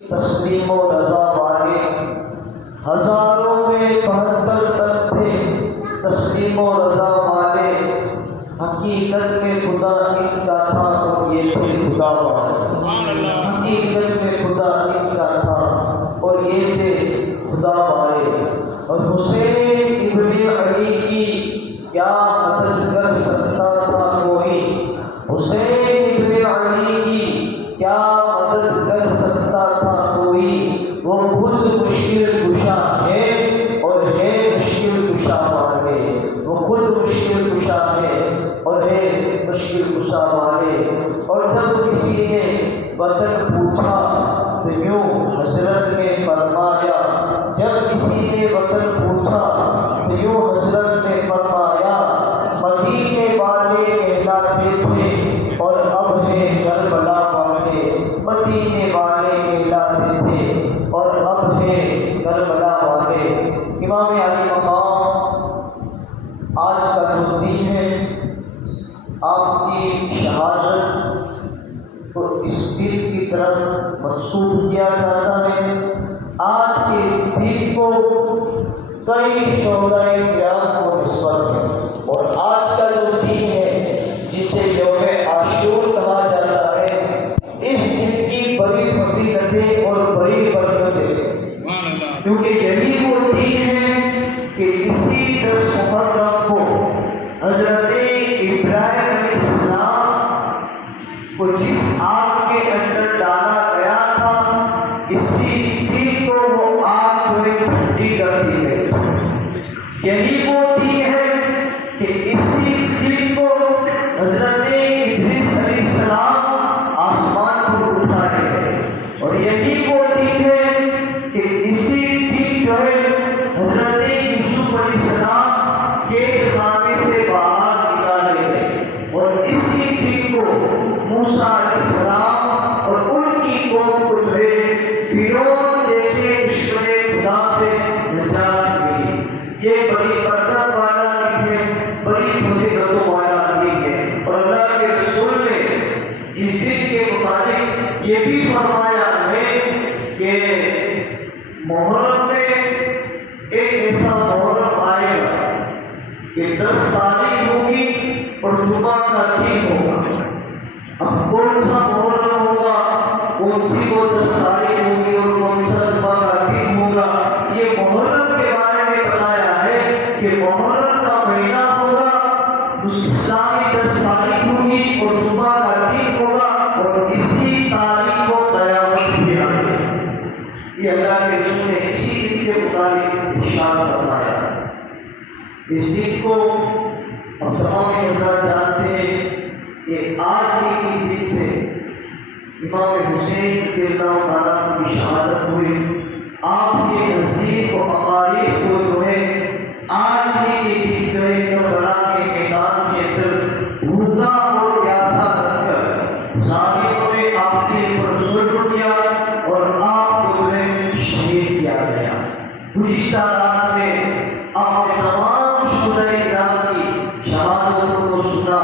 تسلیم و رضا والے ہزاروں میں 72 تک تھے تسلیم و رضا والے، حقیقت میں خدا ان کا تھا اور یہ تھے خدا والے، حقیقت میں خدا ان کا تھا اور یہ تھے خدا والے۔ اور حسین ابن علی کی کیا مدد کر سکتا تھا کوئی، حسین ابن علی کی کیا مدد کر سکتا تھا کوئی، وہ خود مشکل کشا ہے اور ہے مشکل کشا والے، وہ خود مشکل کشا ہے اور ہے مشکل کشا والے۔ اور جب کسی نے وطن پوچھا تو یوں حضرت نے فرمایا، جب کسی نے وطن پوچھا تو یوں حضرت نے فرمایا، مدینے والے کہلاتے تھے اور اب ہے کربلا والے، مدینے والے کہلاتے تھے اور اب ہے کربلا والے۔ امام علی مقام آج کا جو دن ہے، آپ کی شہادت کو اس دن کی طرف منسوب کیا جاتا ہے۔ آج کے دن کو کئی شعراء کرام کو نسبت ہے، اور آج کا جو دن ہے جسے یوم عاشور کہا جاتا ہے، اس دن کی بڑی فضیلتیں اور بڑی برکتیں، کیونکہ یہی وہ دن ہے کہ اسی 10 محرم کو حضرت ابراہیم علیہ السلام کو جس آگ کے اندر ڈالا گیا تھا، اسی دن کو وہ آگ جو ہے ٹھنڈی کر دی گئی۔ یہی وہ دن ہے کہ اسی دن کو حضرت ادریس علیہ السلام آسمان پر اٹھائے گئے، اور یہی وہ دن ہے کہ اسی دن جو ہے حضرت یوسف علیہ السلام کے خانے سے باہر نکالے گئے، اور اسی دن کو موسیٰ علیہ السلام اور ان کی قوم کو جو ہے فرعون جیسے دشمن خدا سے نجات ملی۔ یہ بڑی برکت والا دن ہے، بڑی فضیلتوں والا دن ہے، اور اللہ کے رسول نے اس دن کے متعلق یہ بھی فرمایا ہے کہ محرم میں ایک ایسا محرم آئے گا کہ 10 تاریخ ہوگی اور جمعہ کا دن ہوگا۔ اب کون سا محرم ہوگا، کون سی وہ 10 تاریخ ہوگی اور کون سا جمعہ کا دن ہوگا، یہ محرم کے بارے میں بتایا ہے کہ محرم کا مہینہ ہوگا، اس اسلامی 10 تاریخ ہوگی اور جمعہ کا دن ہوگا، اور اسی تاریخ کو قیامت بھی آئے گی۔ یہ اللہ کے رسول نے اسی دن کے مطابق ارشاد بتایا۔ اس دن کو ہم تمام حضرات جانتے ہیں کہ آج ہی کے دن سے امام حسین رضی اللہ تعالیٰ کی شہادت ہوئی۔ آپ کے نزدیک و اقارب کو جو ہے آج ہی کے دن جو ہے کربلا کے میدان کے اندر بھوکا اور پیاسا رکھ کر ظالموں نے آپ کے اوپر ظلم کیا اور آپ کو جو ہے شہید کیا گیا۔ گزشتہ رات میں آپ نے تمام شہداء کرام کی شہادتوں کو سنا،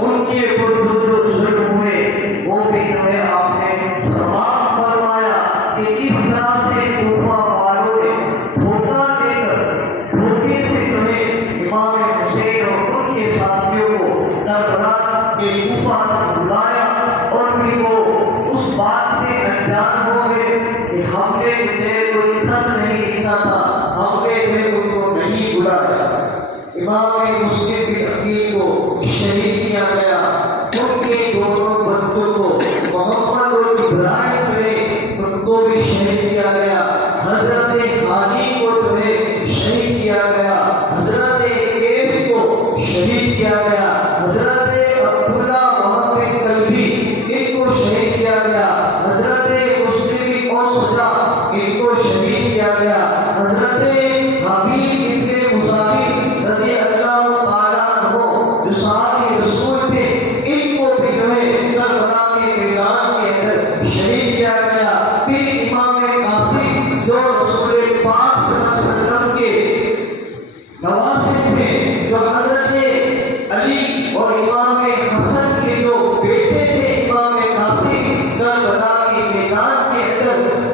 ان کے اوپر جو ظلم ہوئے وہ بھی جو ہے آپ نے سماعت فرمایا کہ کس طرح سے کوفہ والوں نے دھوکہ دے کر دھوکے سے جو ہے امام حسین اور ان کے ساتھیوں کو کربلا کے کوفہ تک بلایا، اور پھر وہ اس بات سے انجان ہو گئے کہ ہم نے انہیں کوئی خط نہیں لکھا تھا، ہم نے انہیں ان کو نہیں بلایا۔ امام مسلم کی تقریر کو شہید کیا گیا، ان کے دونوں بچوں کو محمد اور ابراہیم جو ہے ان کو بھی شہید کیا گیا، حضرت علی کو جو ہے شہید کیا گیا، حضرت قیس کو شہید کیا گیا، حضرت عبداللہ محمد کلبی ان کو شہید کیا گیا، حضرت مسلم اوسطا ان کو شہید کیا گیا، حضرت حبیب ابن مصعب رضی اللہ تعالیٰ عنہ جو صحابی رسول تھے، ان کو بھی جو ہے کربلا کے میدان کے اندر شہید کیا گیا۔ پھر امام قاسم جو رسول پاک صلی اللہ علیہ وسلم کے نواسب تھے، جو حضرت علی اور امام حسن کے جو بیٹے تھے، امام قاسم کربلا کے میدان کے اندر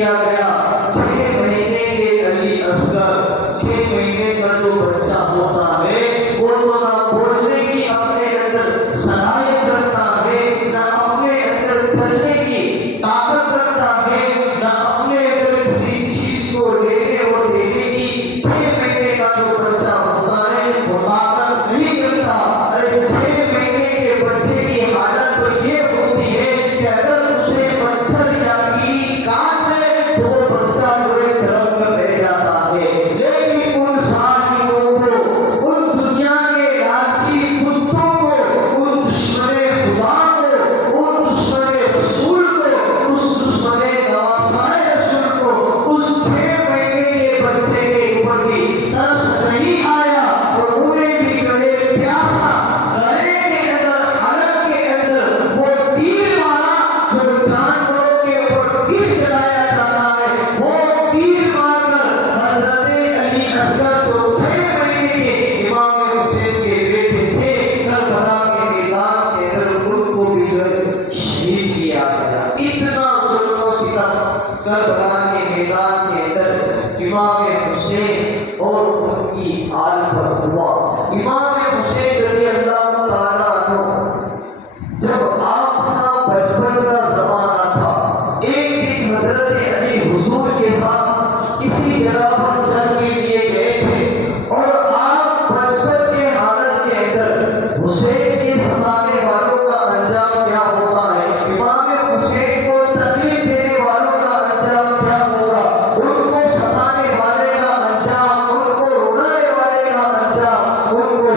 کیا گیا 6 مہینے کے علی اصغر 6 مہینے کا جو بچہ ہوتا ہے وہ تو نہ بولنے کی اپنے اندر صلاحیت رکھتا ہے نہ اپنے اندر چلنے کی طاقت رکھتا ہے نہ اپنے اندر کسی چیز کو لینے اور دینے کی 6 مہینے کا جو بچہ ہوتا ہے وہ طاقت نہیں رکھتا. ارے 6 مہینے کے بچے کی حالت تو یہ ہوتی ہے کہ اگر اسے مچھر یا کیڑی کاٹ لے تو وہ بچہ جو ہے تڑپ کر رہ جاتا ہے. لیکن ان ساتھیوں کو ان دنیا کے لالچی کتوں کو ان دشمن خدا کو ان دشمن رسول کو اس دشمن نواسائے رسول کو اس 6 مہینے کے بچے کے اوپر بھی ترس نہیں آیا اور انہیں بھی جو ہے پیاسا گلے کے اندر حلق کے اندر وہ تیر مارا جو جانوروں کے اوپر تیر چلایا جاتا ہے وہ تیر مار کر حضرت علی اصغر جو 6 مہینے کے امام حسین کے بیٹے تھے کربلا کے میدان کے اندر ان کو بھی جو ہے شہید کیا گیا. اتنا ظلم و ستم کربلا کے میدان کے اندر امام حسین اور ان کی آل پر ہوا. امام حسین رضی اللہ تعالیٰ عنہ جب آپ اپنا بچپن کا زمانہ تھا ایک دن حضرت علی حضور کے ساتھ کسی جگہ پر چل کے لیے گئے تھے اور آپ بچپن کے حالت کے اندر حسین کے ستانے والوں کا انجام کیا ہوتا ہے امام حسین کو تکلیف دینے والوں کا انجام کیا ہوگا ان کو ستانے والے کا انجام ان کو رلانے والے کا انجام ان کو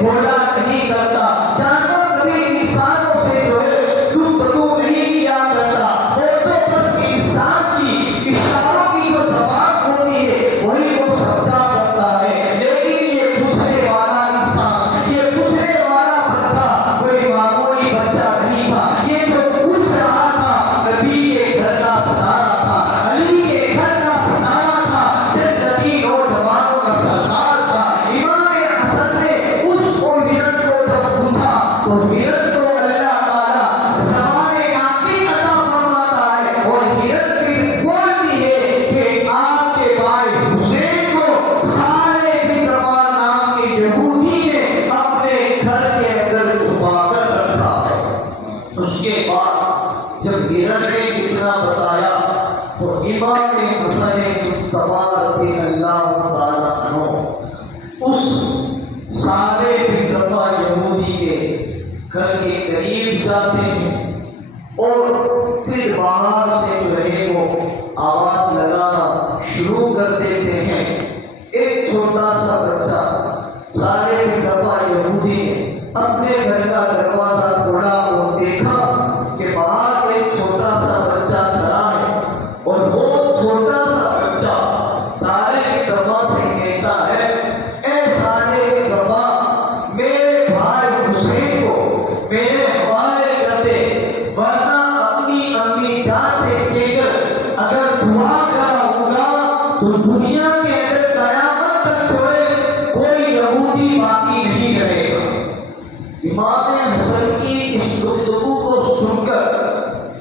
بولا نہیں کرتا، جانور کبھی انسانوں سے جو ہے گفتگو نہیں کیا کرتا، اور تو بس انسان کی اشاروں کی جو زبان ہوتی ہے وہی وہ سمجھا کرتا ہے۔ لیکن یہ پوچھنے والا انسان، یہ پوچھنے والا بچہ کوئی معمولی بچہ نہیں تھا، یہ جو پوچھ رہا تھا نبی کے گھر کا ستارہ تھا، علی کے گھر کا ستارہ تھا، جنتی نوجوانوں کا سردار تھا۔ امام حسن نے اس کو ہرن کو جب پوچھا تو ہرن کو اللہ تعالیٰ زبان عاقل عطا فرماتا ہے، اور ہرن پھر بولتی ہے کہ آپ کے بھائی حسین کو سارے بن روا نام کے یہودی نے اپنے گھر کے اندر چھپا کر رکھا ہے۔ اس کے بعد جب ہرن نے اتنا بتایا تو امام حسن مصطفیٰ رضی اللہ تعالیٰ عنہ اس سارے بن روا یہودی کے گھر کے قریب جاتے ہیں، اور پھر باہر سے جو ہے وہ آواز لگانا شروع کر دیتے ہیں۔ ایک چھوٹا سا بچہ، سارے بن روا یہودی نے اپنے گھر کا دروازہ کھولا اور دیکھا کہ باہر ایک چھوٹا سا بچہ کھڑا ہے، اور وہ چھوٹا سا بچہ سارے بن روا سے کہتا ہے، اے سارے بن روا، میرے بھائی حسین کو میرے حوالے کر دے، ورنہ اپنی امی جان سے کہہ کر اگر دعا کراؤں گا تو دنیا کے اندر قیامت تک چھوڑے کوئی یہودی باقی نہیں رہے گا۔ امام حسن کی اس گفتگو کو سن کر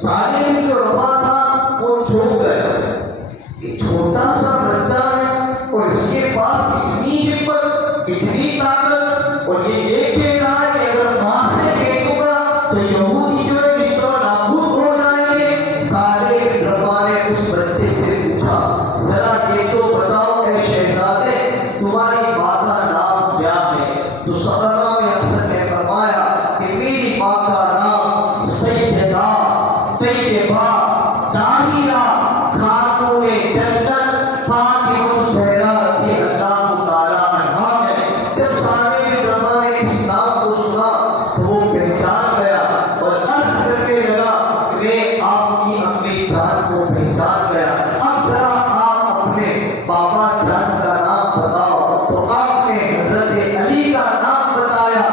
سارے جو روا تھا وہ چھوڑ گیا۔ ایک چھوٹا سا بچہ ہے اور اس کے پاس اتنی ہمت، اتنی طاقت، اور یہ کہہ رہا ہے کہ اگر ماں سے کہہ دوں گا تو یہودی جو ہے اس طرح نابود ہو جائیں گے۔ سارے روا نے اس بچے سے پوچھا، ذرا یہ تو بتاؤ اے شہزادے، تمہاری ماں کا نام کیا ہے؟ تو امام حسن نے فرمایا کہ میری ماں کا نام سیدہ طیبہ طاہرہ خاتون جنت فاطمہ الزہرا رضی اللہ تعالیٰ عنہا ہے۔ جب سارے روا نے اس نام کو سنا تو وہ پہچان گیا اور عرض کرنے لگا کہ میں آپ کی امی جان کو پہچان گیا، اب ذرا آپ اپنے بابا جان کا نام بتاؤ۔ تو آپ نے حضرت علی کا نام بتایا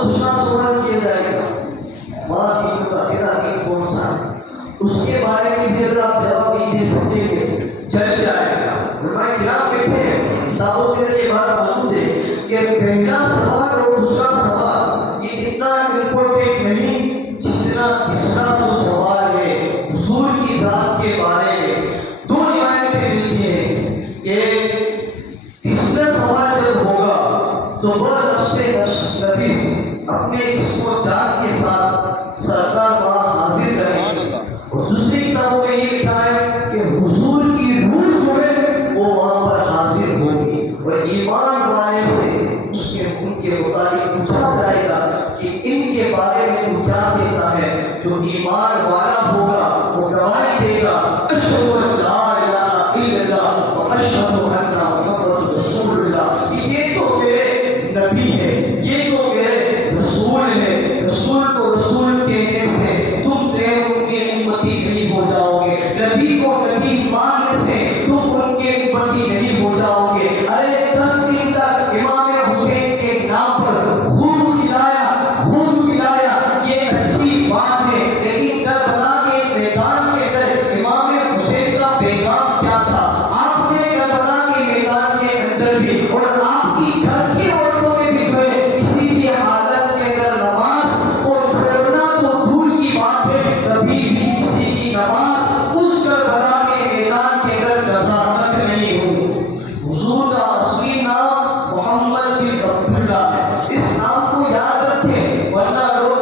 تو دوسرا سوال کیا جائے گا ماں دین کا تیرا دین کون سا ہے، اس کے بارے میں بھی اللہ جواب نہیں دے سکتے کہ چل جائے گا۔ فرمایا کیا بیٹھے ہیں کتابوں میں یہ بات موجود ہے کہ پہلا سوال اور دوسرا سوال یہ اتنا امپورٹنٹ نہیں جتنا تیسرا سوال ہے حضور کی ذات کے بارے میں۔ دو روایتیں ملتی ہیں کہ تیسرا سوال جب ہوگا تو وہ نفس نفیس اپنے جسم و جان کے ساتھ سرکار وہاں حاضر رہے، اور دوسری کتابوں میں یہ لکھا ہے کہ حضور کی روح جو ہے وہ وہاں پر حاضر ہوگی، اور ایمان والے سے اس کے ان کے مطابق پوچھا جائے گا کہ ان کے بارے میں تو کیا کہتا ہے۔ جو ایمان والا ہوگا وہ گواہی دے گا اشہد ان لا الہ الا اللہ و اشہد ان محمد رسول اللہ، یہ تو میرے نبی ہے، یہ تو میرے رسول ہے۔ رسول کو رسول کہنے سے تم ان کے امتی نہیں ہو جاؤ گے، نبی کو نبی ماننے سے تم ان کے امتی نہیں ہو جاؤ گے۔ ارے 10 دن تک امام حسین کے نام پر خون پلایا یہ اچھی بات ہے، لیکن کربلا کے میدان کے اندر امام حسین کا پیغام کیا تھا؟ آپ نے کربلا کے میدان کے اندر بھی اور آپ کی گھر کی عورتوں میں بھی کسی بھی حالت کے اندر نماز کو چھوڑنا تو دور کی بات ہے، کبھی بھی کسی کی نماز اس کربلا کے میدان کے اندر قضا تک نہیں ہوئی۔ حضور کا اصلی نام محمد بن عبداللہ ہے، اس نام کو یاد رکھیں ورنہ لوگ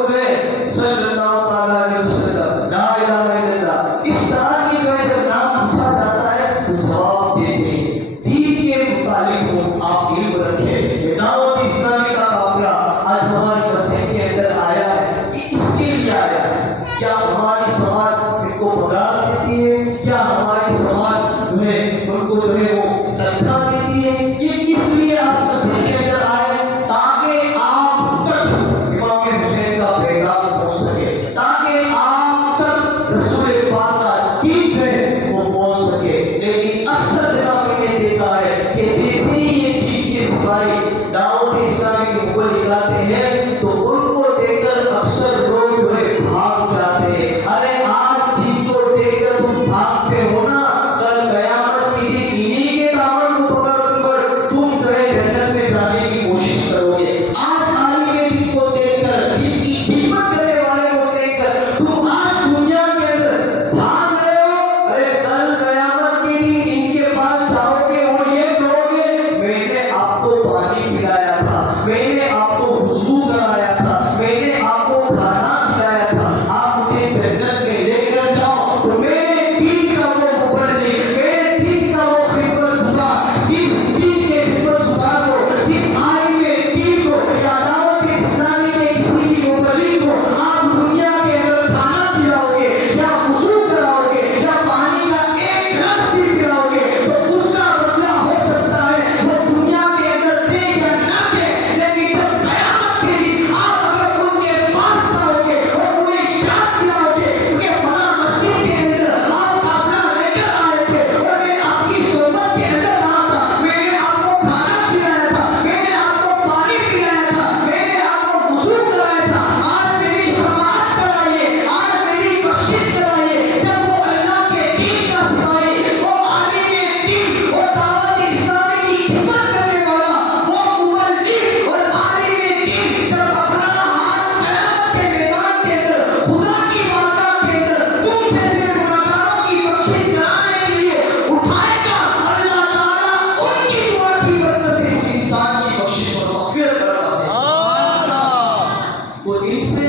صلی اللہ تعالیٰ علیہ وسلم لا الہ الا اللہ اس طرح کی جب نام پوچھا جاتا ہے تو جواب دیتے ہیں۔ دین کے متعلق ہو آپ علم رکھیں۔ دعوت اسلامی کا قافلہ آج ہماری مسجد کے اندر آیا ہے، یہ اس کے لیے آیا ہے۔ کیا ہماری سماج ان کو پگار دیتی ہے؟ کیا ہماری سماج جو ہے ان کو جو ہے وہ تنخواہ دیتی ہے؟ یہ کس لیے آپ مسجد کے اندر آئے؟ تاکہ آپ تک امام حسین کا پیغام پہنچ سکے، تاکہ آپ تک رسول پاک کا دین ہے وہ پہنچ سکے۔ لیکن اکثر جگہ میں یہ دیکھا ہے کہ جیسے ہی یہ دین کے سپاہی دعوت اسلامی کے اوپر لگاتے ہیں تو ان کو دیکھ کر اکثر لوگ جو ہے بھاگ جاتے ہیں۔ ارے آج جن کو دیکھ کر تم بھاگتے ہو نا، کل قیامت کے دن انہی کے دامن کو پکڑ کر تم جو ہے جنت میں جانے کی کوشش کرو گے۔ آج عالم دین کو دیکھ کر، دین کی خدمت کرنے والے کو دیکھ کر تم آج دنیا کے اندر بھاگ رہے ہو، ارے کل قیامت کے دن ان کے پاس جاؤ گے اور یہ کہو گے میں نے آپ کو پانی پلایا تھا، میں نے آپ کو وضو کرایا تھا، میں نے آپ کو کھانا کھلایا تھا، آپ مجھے جنت میں لے کر جاؤ۔ تو میرے دین کا وہ مبلغ، میرے دین کا وہ خدمت گزار، جس دین کے خدمت گزار کو، جس عالم دین کو یا دعوت اسلامی کے کسی بھی مبلغ کو آپ دنیا کے اندر کھانا کھلاؤ گے یا وضو کراؤ گے یا پانی کا ایک گلاس بھی پلاؤ گے تو اس کا بدلہ ہو سکتا ہے وہ دنیا کے اندر دے یا نہ دے، لیکن جب قیامت کے دن آپ اگر ان کے پاس جاؤ گے اور انہیں یاد دلاؤ گے کہ فلاں مسجد کے اندر آپ قافلہ لے کر آئے تھے اور میں آپ کی صحبت کے اندر رہا تھا، میں نے آپ کو کھانا کھلایا تھا، میں نے آپ کو پانی پلایا تھا، میں نے آپ کو وضو کرایا تھا، آج میری شفاعت کرائیے، آج میری بخشش کرائیے۔ جب وہ اللہ کے دین کا سپاہی، وہ عالم دین اور دعوت اسلامی کی خدمت کرنے والا، وہ مبلغ اور عالم دین جب اپنا ہاتھ قیامت کے میدان کے اندر خدا کی بارگاہ کے اندر تم جیسے گناہگاروں کی بخشش کرانے کے لیے اٹھائے گا، اللہ تعالیٰ ان کی دعا کی برکت سے اس انسان کی بخشش اور مغفرت کرتا ہے۔ تو ان سے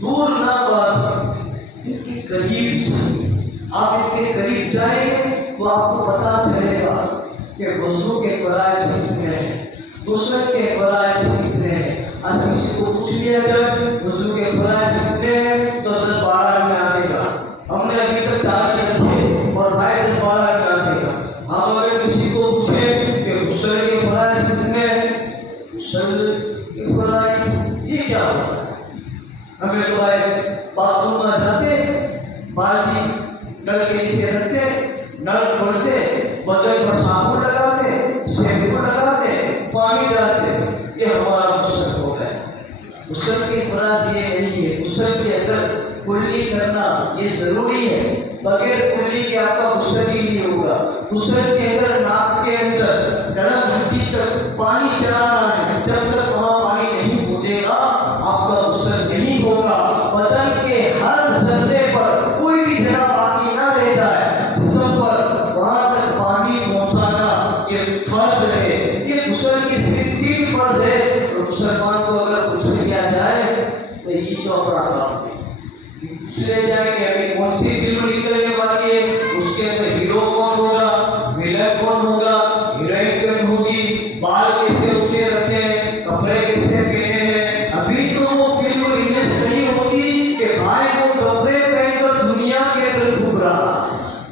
دور نہ بات، ان کے قریب سے آپ ان کے قریب جائیں گے تو آپ کو پتا چلے گا کہ وضو کے فرائض کتنے ہیں، غسل کے فرائض کتنے ہیں۔ آج کسی کو پوچھ لیا جائے وضو کے فرائض کتنے ہیں تو 10-12 میں آنے گا، ہم نے ابھی تک 4 رکھے اور بھائی 10-12 میں آنے گا۔ ہم اگر کسی کو پوچھیں کہ غسل کے فرائض کتنے ہیں، غسل کے فرائض یہ کیا ہوتا ہے؟ ہمیں تو بھائی باتھ روم میں جاتے بالٹی نل کے نیچے رکھتے، نل کھولتے، بدن پر صابن لگاتے، شیمپو لگاتے، پانی ڈالتے، یہ ہمارا غسل ہو گیا۔ غسل کی فراز یہ نہیں ہے، غسل کے اندر کلی کرنا یہ ضروری ہے، بغیر کلی کے آپ کا غسل ہی نہیں ہوگا۔ غسل کے اندر ناک کے اندر گرم گھنٹی تک پانی چلانا ہے، جب تک وہاں پانی نہیں پہنچے گا آپ کا غسل نہیں ہوگا۔ بدن کے ہر ذرے پر کوئی بھی جگہ باقی نہ رہتا ہے جسم پر، وہاں تک پانی پہنچانا یہ فرض ہے۔ یہ غسل کی صرف 3 فرض ہے، اور مسلمان کو اگر غسل کیا جائے تو یہ تو بڑا کام ہے۔ دوسرے جائے کہ ابھی کون سی فلم نکلنے والی ہے، اس کے اندر ہیرو کون ہوگا، ویلن کون ہوگا، ہیروئن کون ہوگی، بال کیسے اس کے رکھے ہیں، کپڑے کیسے پہنے ہیں، ابھی تو وہ فلم ریلیز نہیں ہوتی کہ بھائی وہ کپڑے پہن کر دنیا کے اندر گھوم رہا،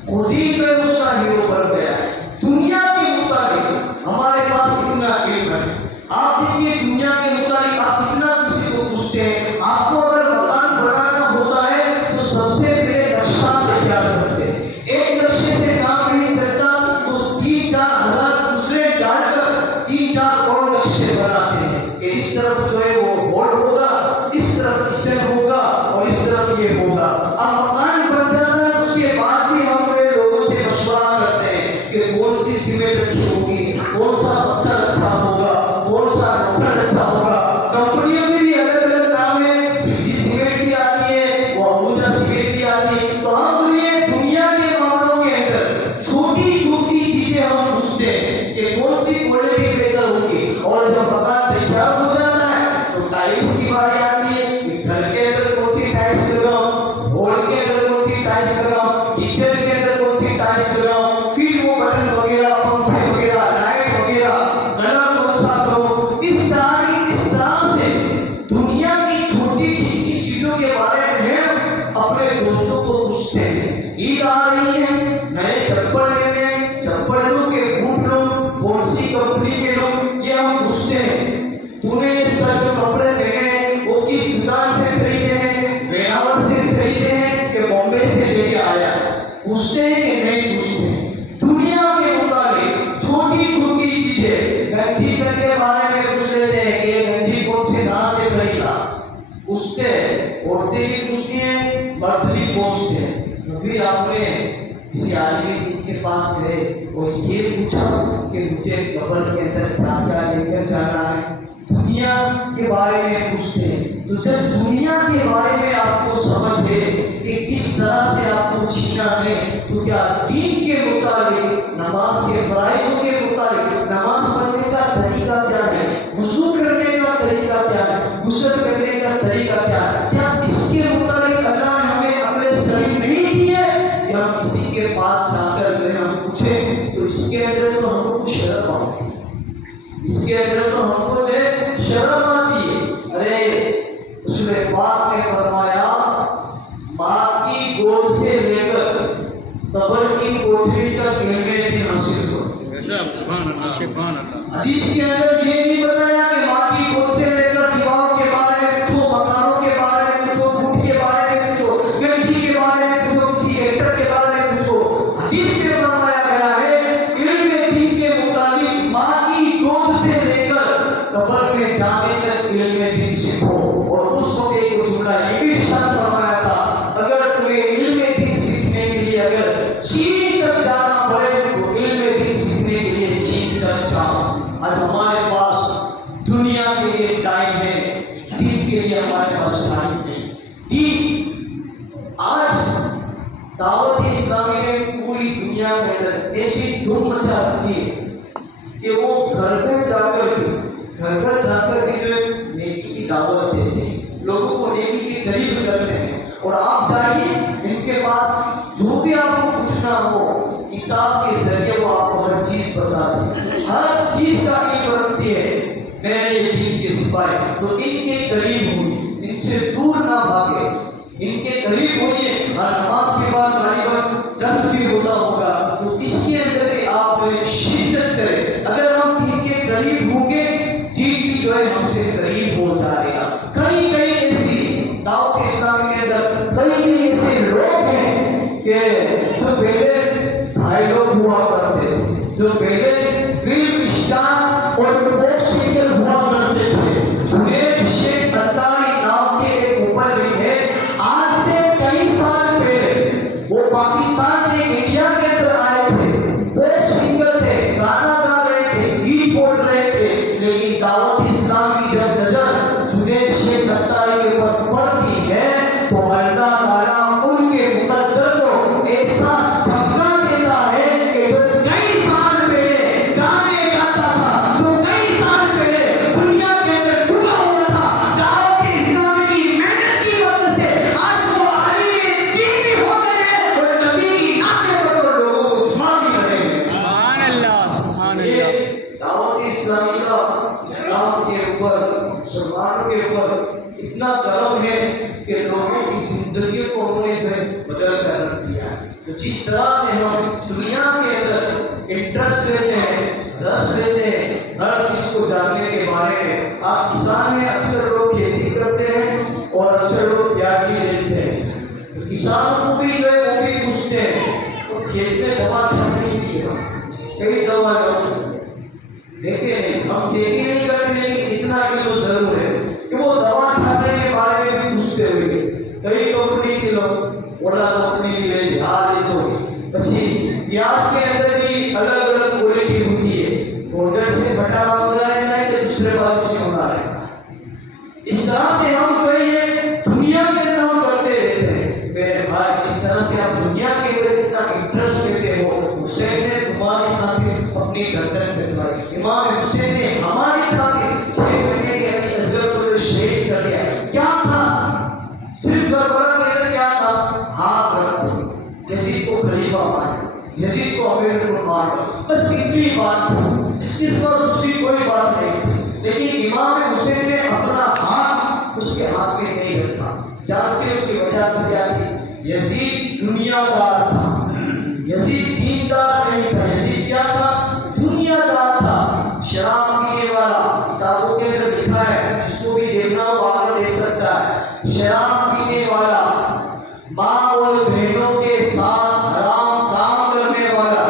خود ہی تو اس کا ہیرو بن گیا۔ دنیا کے مطابق ہمارے پاس کتنا علم ہے، آپ دیکھیے دنیا کے مطابق آپ کتنا کسی کو پوچھتے ہیں۔ آپ کو اگر مکان بنانا ہوتا ہے تو سب سے پہلے نقشہ تیار کرتے ہیں، ایک نقشے سے کام نہیں چلتا تو 3-4 ہزار دوسرے ڈال کر 3-4 اور نقشے بناتے ہیں کہ اس طرف جو ہے وہ ہال ہوگا، اس طرف کچن ہوگا اور اس طرف یہ ہوگا۔ اب مکان بن جاتا ہے اس کے بعد بھی ہم لوگوں سے مشورہ کرتے ہیں کہ کون سی سیمنٹ اچھی ہوگی، کون سا پتھر اچھا ہوگا، کون سا پتھر اچھا ہوگا۔ کمپنیوں میں بھی الگ الگ نام ہے، سیدھی سیمنٹ بھی آتی ہے، وہ اموجا سیمنٹ بھی آتی ہے۔ تو ہم یہ دنیا کے معاملوں کے اندر چھوٹی چھوٹی چیزیں ہم پوچھتے ہیں کہ کون سی کوالٹی بہتر ہوگی، اور جب مکان تیار ہو جاتا ہے تو ٹائلس کی باری آتی ہے کہ گھر کے اندر کون سی ٹائلس لگاؤں، ہال کے اندر کون سی ٹائلس لگاؤں، کچن کے اندر کون سی ٹائلس لگاؤں، پھر وہ بٹن وغیرہ، پنکھے وغیرہ، لائٹ وغیرہ کلر کون سا کروں۔ اس طرح سے دنیا کی چھوٹی چھوٹی چیزوں کے بارے میں ہم اپنے دوستوں کو پوچھتے ہیں۔ عید آ رہی ہے، نئے چپل لینے، چپل لوں کہ بوٹ لوں، کون سی کمپنی کے لوں، یہ ہم پوچھتے ہیں۔ تو نے اس طرح جو کپڑے پہنے وہ کس دکان سے خریدے ہیں، ویراور سے خریدے ہیں کہ بامبے سے لے کے آیا، پوچھتے ہیں کہ نہیں پوچھتے ہیں۔ دنیا کے مطابق چھوٹی چھوٹی چیزیں، گنجی پن کے بارے میں پوچھ لیتے ہیں کہ یہ گنجی کون سے کہاں سے خریدا، پوچھتے ہیں۔ عورتیں بھی پوچھتی ہیں، مرد بھی پوچھتے ہیں۔ کبھی آپ نے کسی عالم کے پاس گئے اور یہ پوچھا کہ مجھے قبر کے اندر کیا کیا لے کر جانا ہے؟ دنیا کے بارے میں پوچھتے ہیں۔ تو جب دنیا کے بارے میں آپ کو سمجھ ہے کہ کس طرح سے آپ کو جینا ہے، تو کیا دین کے مطابق، نماز کے فرائض کے مطابق نماز پڑھنے کا طریقہ کیا ہے، وضو کرنے کا طریقہ کیا ہے، غسل کرنے کا طریقہ کیا ہے، کیا اس کے مطابق اللہ نے ہمیں عقل سلیم نہیں دی ہے؟ کہ ہم کسی کے پاس جا کر اگر ہم پوچھیں تو اس کے اندر تو ہم کو شرم آتی ہے، اس کے اندر تو ہم کو شرم آتی ہے۔ ارے رسول پاک نے فرمایا ماں کی گود سے لے کر قبر کی کوٹھی تک علم دین حاصل کرو۔ حدیث کے اندر یہ نہیں بتایا کہ ماں کی گود سے لے کر دیواروں کے بارے میں پوچھو، مکانوں کے بارے میں پوچھو، بوٹ کے بارے میں پوچھو، گنجی کے بارے میں پوچھو، کسی ایکٹر کے بارے میں پوچھو۔ حدیث میں فرمایا گیا ہے علم دین کے مطابق ماں کی گود سے لے کر قبر میں جانے تک علم دین سیکھو۔ اور اس وقت ایک جملہ یہ بھی ارشاد فرمایا تھا، اگر تمہیں علم دین سیکھنے کے لیے اگر چین تک جانا پڑے تو علم دین سیکھنے کے لیے چین تک جاؤ۔ آج ہمارے پاس دنیا کے لیے ٹائم ہے، دین کے لیے ہمارے پاس ٹائم نہیں۔ دین آج دعوت اسلامی نے پوری دنیا میں ایسی دھوم مچا رکھی ہے کہ وہ گھر گھر جا کر کے جو نیکی کی دعوت دیتے ہیں، لوگوں کو نیکی کے قریب کرتے ہیں۔ اور آپ جائیے ان کے پاس جو بھی آپ کو پوچھنا ہو کتاب کے ذریعے وہ آپ کو ہر چیز بتا دیں، ہر چیز کا علم رکھتی ہے۔ میں نے یہ دین کے سپاہی تو ان کے قریب ہوئی، ان سے دور نہ بھاگے، ان کے قریب ہوئیے۔ ہر نماز کے بعد غالباً درس بھی ہوتا ہوگا تو اس کے اندر بھی آپ شدت کریں۔ اگر ہم دین کے قریب ہوں گے دین بھی جو ہے ہم سے قریب ہو جائے گا۔ اتنا کرم ہے کہ لوگوں کی زندگی کو انہوں نے بدل کر رکھ دیا ہے۔ تو جس طرح سے ہم دنیا کے اندر انٹرسٹ لیتے ہیں، رس لیتے ہیں ہر چیز کو جاننے کے بارے میں، آپ کسان میں اکثر لوگ کھیتی کرتے ہیں اور اکثر لوگ پیاگی لیتے ہیں، کسانوں کو بھی جو ہے وہ بھی پوچھتے ہیں تو کھیت میں دوا چھڑکنے کی کئی دوا دیکھتے ہیں، ہم کھیتی نہیں کرتے لیکن اتنا تو ضرور ہے کہ وہ دوا چھڑکنے کے بارے میں بھی پوچھتے ہوئے کئی کمپنی کے لوگ بڑا کمپنی لے تو پیاز کے اندر بھی الگ الگ کوالٹی ہوتی ہے، پاؤڈر سے بٹا ہوتا ہے کہ دوسرے بات سے ہونا ہے۔ اس طرح سے ہم جو ہے یہ دنیا کے اندر ہم کرتے رہتے ہیں میرے بھائی، جس طرح سے آپ دنیا کے اندر اتنا انٹرسٹ لیتے ہو، حسین نے تمہاری خاطر اپنی گردن کٹوائی، امام حسین نے ہماری خاطر 6 مہینے کے اندر اصغر کو شہید کر دیا۔ کیا تھا؟ صرف کربلا کے اندر کیا تھا؟ ہاتھ رکھو، یزید کو خلیفہ مانو، یزید کو امیر المومنین، بس اتنی بات تھی، اس کے سوا دوسری کوئی بات نہیں۔ لیکن امام حسین نے اپنا ہاتھ اس کے ہاتھ میں نہیں رکھا، جانتے اس کی وجہ کیا تھی؟ یزید دنیا دار تھا، یزید دیندار نہیں تھا، یزید کیا تھا؟ دنیا دار تھا، شراب پینے والا، کتابوں کے اندر لکھا ہے، جس کو بھی دیکھنا ہو آگے دیکھ سکتا ہے، شراب پینے والا، ماں اور بہنوں کے ساتھ حرام کام کرنے والا،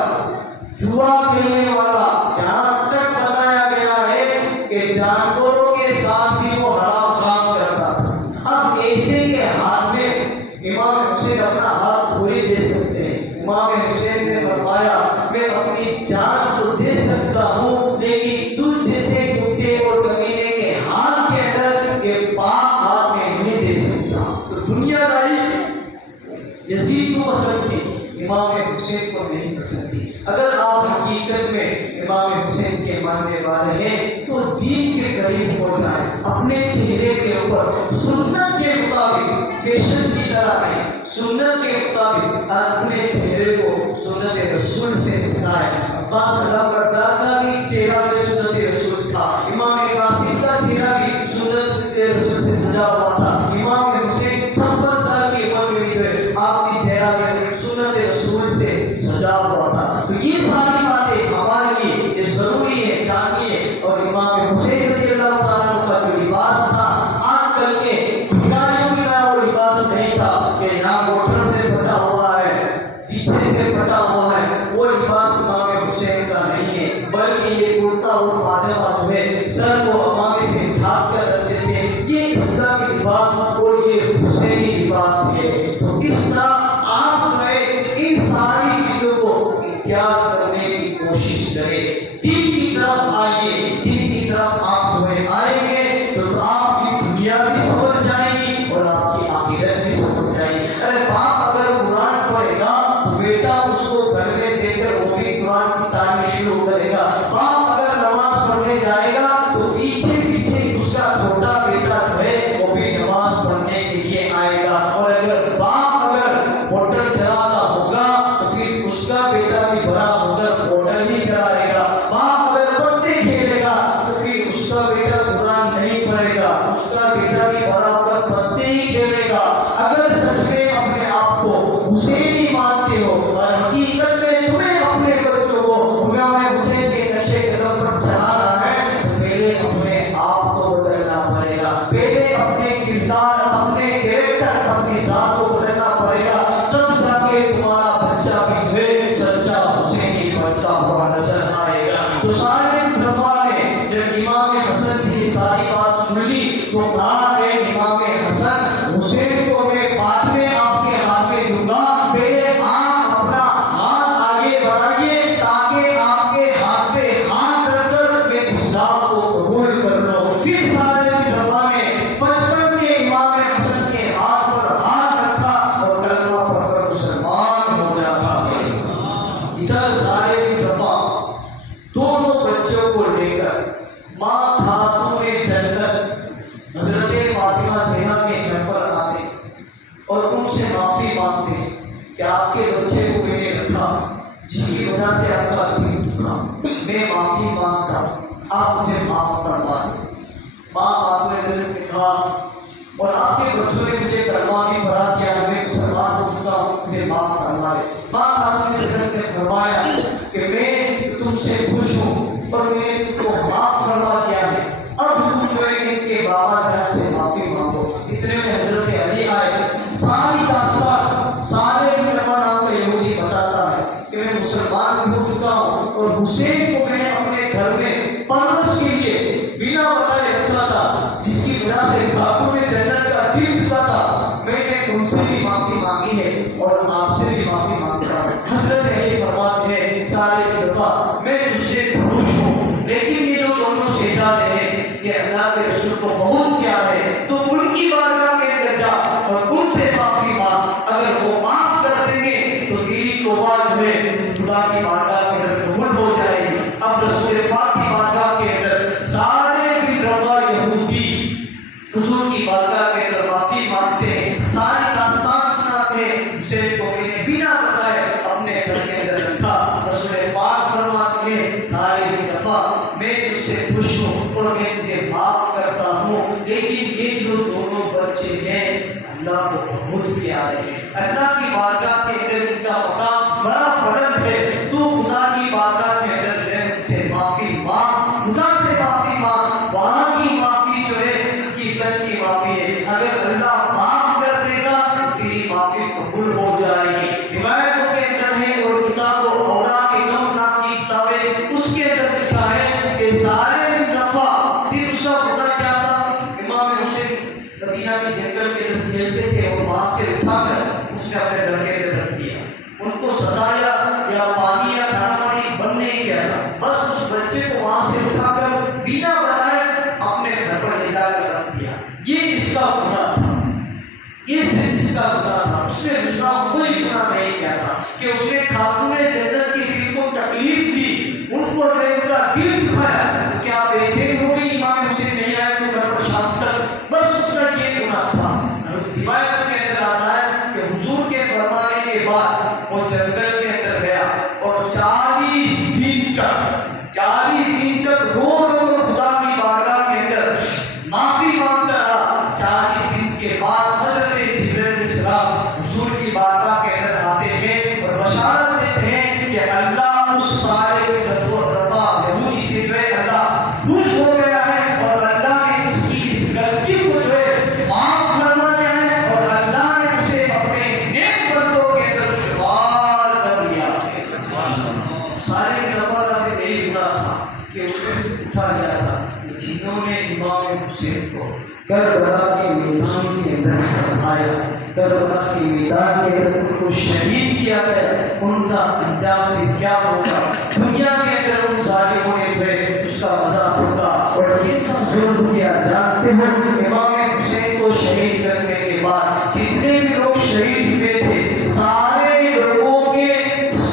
جوا کھیلنے والا، یہاں تک بتایا گیا ہے کہ جانوروں کے ساتھ بھی وہ حرام کام کرتا تھا۔ اب ایسے کے ہاتھ میں امام حسین اپنا ہاتھ تھوڑی دے سکتے ہیں۔ امام حسین نے فرمایا میں اپنی جان تو دے سکتا ہوں لیکن تجھ جیسے کتے اور کمینے کے ہاتھ کے اندر یہ پاک ہاتھ میں نہیں دے سکتا۔ تو دنیا داری یزید کو پسند تھی، امام حسین کو نہیں پسند تھی۔ اگر آپ حقیقت میں امام حسین کے ماننے والے ہیں تو دین کے قریب ہو جائیں، اپنے چہرے کے اوپر سنت کے مطابق، فیشن کی طرح نہیں، سنت کے مطابق اپنے چہرے کو سنت رسول سے سجائیں۔ عباس علم بردار کا بھی چہرہ بھی سنت رسول تھا، امام قاسم کا چہرہ بھی سنت رسول سے سجا ہوا تھا، امام حسین 56 سال کی عمر میں بھی آپ کی چہرہ سنت رسول سے سجا ہوا تھا۔ تو یہ ساری باتیں ہمارے لیے یہ ضروری ہے جانیے۔ اور امام حسین رضی اللہ تعالیٰ کا جو لباس تھا آج کل کے بھکاریوں کی طرح وہ لباس نہیں تھا کہ یہاں گوٹھر سے پھٹا ہوا ہے، پیچھے سے پھٹا ہوا ہے، وہ لباس امام حسین کا نہیں ہے، بلکہ یہ کرتا اور پاجامہ جو ہے سر کو امامے سے ڈھانپ کر رکھتے تھے، یہ اسلامی لباس اور یہ حسینی لباس ہے۔ تو اس طرح آپ جو ہے ان ساری چیزوں کو اختیار کرنے کی کوشش کریں، دین کی طرف آئیے، دین کی طرف آپ جو ہے آئیں گے تو آپ کی دنیا بھی سمجھ جائے گی اور آپ کی آخرت بھی سمجھ جائے گی۔ ارے باپ اگر قرآن پڑھے گا تو بیٹا اس کو گھر میں دے کر وہ بھی قرآن کی تعلیم شروع کرے گا، باپ اگر نماز پڑھنے جائے گا تو پیچھے پیچھے اس کا چھوٹا بیٹا جو ہے وہ بھی نماز پڑھنے کے لیے آئے گا، اور اگر باپ اگر موٹر چلاتا ہوگا تو پھر اس کا بیٹا بھی بڑا ہو کر موٹر ہی چلائے گا، باپ اگر پتے کھیلے گا تو پھر اس کا بیٹا قرآن نہیں پڑھے گا، اس کا بیٹا بھی بڑا ہو کر پتے ہی کھیلے گا۔ اگر سچ میں اپنے آپ کو حسینی مانتے ہو اور حقیقت میں تمہیں اپنے بچوں کو امام حسین کے نقشے قدم پر چلانا ہے تو پہلے اپنے آپ کو بدلنا پڑے گا، پہلے اپنے کردار، اپنے کیریکٹر، اپنی ذات کو بدلنا پڑے گا، تب جا کے تمہارا بچہ بھی جو ہے سچا حسینی بنتا ہوا نظر آئے گا۔ تو سارے علماء نے جب امام حسن کی ساری بات سن لی تو کہا کہ امام حسن حسین کو میں بعد میں آپ کے ہاتھ میں دوں گا، پہلے آپ اپنا ہاتھ آگے بڑھائیے تاکہ آپ کے ہاتھ پہ ہاتھ رکھ کر میں اسلام کو قبول کر لوں۔ پھر سارے علماء نے بچپن کے امام حسن کے ہاتھ پر ہاتھ رکھا اور کلمہ پڑھ کر مسلمان ہو جاتا۔ ادھر سارے علماء دونوں بچوں کو لے کر ماں خاتون جنت حضرت فاطمہ زہرا کے گھر پر آتے اور ان سے معافی مانگتے کہ آپ کے بچے کو میں نے رکھا جس کی وجہ سے آپ کا دل دکھا، میں معافی مانگتا، آپ مجھے معاف فرما دیں۔ ماں آپ نے کہا اور آپ کے بچوں نے مجھے کلمہ بھی پڑھا دیا، میں مسلمان ہو چکا ہوں، مجھے معاف کرنا ہے۔ پاک آپ کی حضرت نے فرمایا کہ میں تم سے خوش ہوں اور میں نے تم کو معاف فرما دیا ہے، اب تم جو ہے ان کے بابا جان سے معافی مانگو۔ اتنے میں حضرت علی آئے، ساری داستان سارے نام کا یہودی بتاتا ہے کہ میں مسلمان ہو چکا ہوں اور حسین کو میں اپنے گھر میں پرورش کے لیے بنا بتائے رکھا تھا، جس کی وجہ سے باپو میں جنت کا دل دکھا تھا۔ میں نے ان سے بھی معافی مانگی ہے اور آپ سے بھی معافی مانگتا ہوں۔ حضرت علی فرماتے ہیں سارے دفعہ میں اس سے خوش ہوں، لیکن یہ جو دونوں شہزادے ہیں یہ اللہ کے رسول کو بہت پیار ہے، تو ان کی بارگاہ کے اندر جا اور ان سے معافی مانگ، اگر وہ معاف کر دیں گے تو تیری توبہ تمہیں خدا کی بارگاہ کے اندر قبول ہو جائے گی۔ اب رسول پاک کی بارگاہ کے اندر سارے بن رضا یہودی حضور کی بارگاہ کے اندر معافی مانگتے ہیں، ساری داستان سناتے ہیں، حسین کو میں نے بنا بتائے اپنے گھر کے اندر رکھا۔ رسول پاک فرماتے ہیں سارے دفعہ میں اس سے خوش ہوں اور میں تجھے معاف کرتا ہوں، لیکن یہ جو دونوں بچے ہیں اللہ کو بہت پیارے ہیں، اللہ کی بارگاہ کے اندر ان کا مقام بڑا بلند ہے، تو خدا کی بارگاہ کے اندر میں ان سے معافی مانگ، خدا سے معافی مانگ، وہاں کی معافی جو ہے حقیقت کی معافی ہے، اگر اللہ معاف کر دے گا تیری معافی قبول ہو جائے گی۔ روایتوں کے اندر ہے اور کتاب و اوراق غم نام کی کتاب ہے، اس کے اندر لکھا ہے کہ سارے دفعہ صرف اس کا ہونا کیا تھا، امام حسین مدینہ کی جنگل کے اندر کھیلتے تھے اور وہاں سے اٹھا کر اس نے اپنے گھر کے اندر رکھ دیا، ان کو ستایا یا پانی یا کھانا پانی بند نہیں کیا تھا، بس اس بچے کو وہاں سے اٹھا کر بنا بتائے اپنے گھر پر لے جا کر رکھ دیا۔ یہ اس کا گناہ تھا، یہ صرف اس کا گناہ تھا، اس نے دوسرا کوئی گناہ نہیں کیا تھا کہ اس نے خاتون جنت کی دل کو تکلیف دی، ان کو جو ان کا دل دکھایا، کیا بے چین ہو گئی امام حسین نہیں آئے تو گھر پر شام تک، بس اس کا یہ گناہ تھا۔ روایت کے اندر آتا ہے کہ حضور کے فرمانے کے بعد وہ جنگل کے اندر گیا اور 40 دن تک رو رو کر خدا کی بارگاہ کے اندر معافی مانگتا رہا۔ 40 دن کے بعد حضرت جبرائیل علیہ السلام حضور کی بارگاہ کے اندر آتے ہیں اور بشارت دیتے ہیں کہ اللہ اس سارے رضا یہودی سے جو ہے اللہ خوش ہو گیا ہے اور اللہ نے اس کی اس غلطی کو جو ہے معاف فرما دیا ہے اور اللہ نے اسے اپنے نیک بندوں کے اندر شمار کر لیا ہے۔ سارے رضا سے یہی گناہ تھا کہ اس نے اٹھا لیا تھا، جنہوں نے امام حسین کو کربلا کے میدان کے اندر ستایا، کربلا کے میدان کے اندر ان کو شہید کیا گیا، ان کا انجام بھی کیا ہوگا، دنیا کے اندر ان ظالموں نے جو ہے اس کا مزہ سکا اور یہ سب ظلم کیا۔ جانتے ہو امام حسین کو شہید کرنے کے بعد جتنے بھی لوگ شہید ہوئے تھے سارے لوگوں کے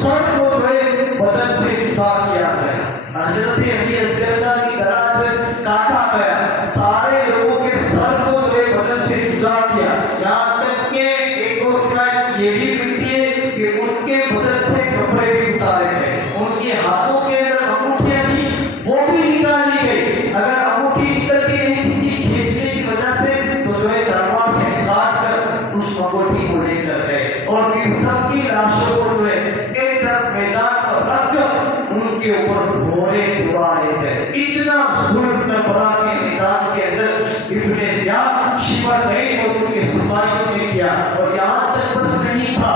سر کو جو ہے بدن سے جدا کیا گیا، حضرت علی اصغر کی گلا پر کاٹا گیا، سارے لوگوں کے سر کو جو ہے بدن سے جدا کیا، یہاں تک کہ ایک اور روایت یہ بھی ملتی ہے کہ ان کے بدن سے کپڑے بھی اتارے گئے، ان کے ہاتھوں کے اندر انگوٹھیاں تھیں وہ بھی نکالی گئی، اگر انگوٹھی نکلتی نہیں تھی کھینچنے کی وجہ سے تو جو ہے تلوار سے کاٹ کر اس انگوٹھی کو لے کر گئے اور پھر سب کی لاشوں کو جو ہے ایک طرف میدان پر رکھ کر ان کے اوپر گھوڑے دوڑائے گئے۔ اتنا ظلم کربلا کے میدان کے اندر ابن زیاد شیبرغین اور ان کے سپاہیوں نے کیا، اور یہاں تک بس نہیں تھا،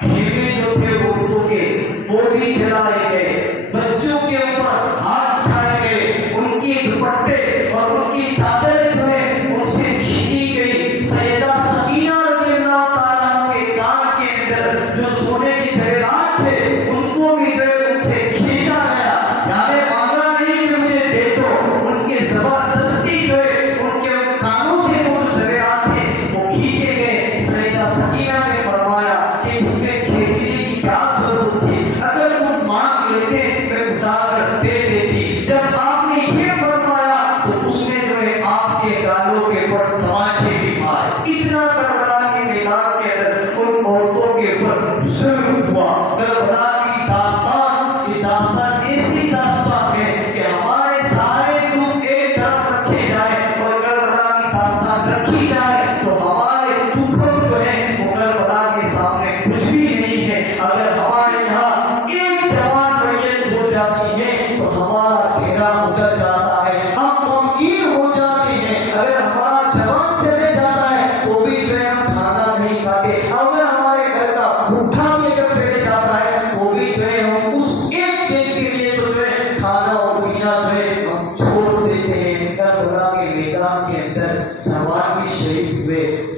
خیمے جو تھے عورتوں کے وہ بھی جلائے گئے، بچوں کے اوپر ہاتھ اٹھائے گئے، ان کی دوپٹے اور ان کی چادریں جو ہے ان سے چھینی گئی۔ سیدہ سکینہ رضی اللہ تعالیٰ عنہ کے کان کے اندر جو سونے کی جواہرات تھے ان کو بھی جو ہے ان سے کھینچا گیا، یعنی مانگا نہیں کہ مجھے دے دو، ان کے زبردستی جو ہے ان کے کانوں سے وہ جو زواہرات تھے وہ کھینچے گئے۔ سیدہ سکینہ نے فرمایا کہ اس میں کھینچنے کی کیا ضرورت تھی، اگر تم مانگ لیتے میں اٹھا کر دے دیتی، جب آپ نے یہ فرمایا تو اس نے جو ہے آپ کے گالوں کے اوپر تماچے بھی مارے۔ اتنا کربلا کے میدان کے اندر ان عورتوں کے اوپر ظلم ہوا۔ کربلا کی داستان یہ داستان ایسی داستان ہے کہ ہمارے سارے دکھ ایک طرف رکھے جائے اور کربلا کی داستان رکھی جائے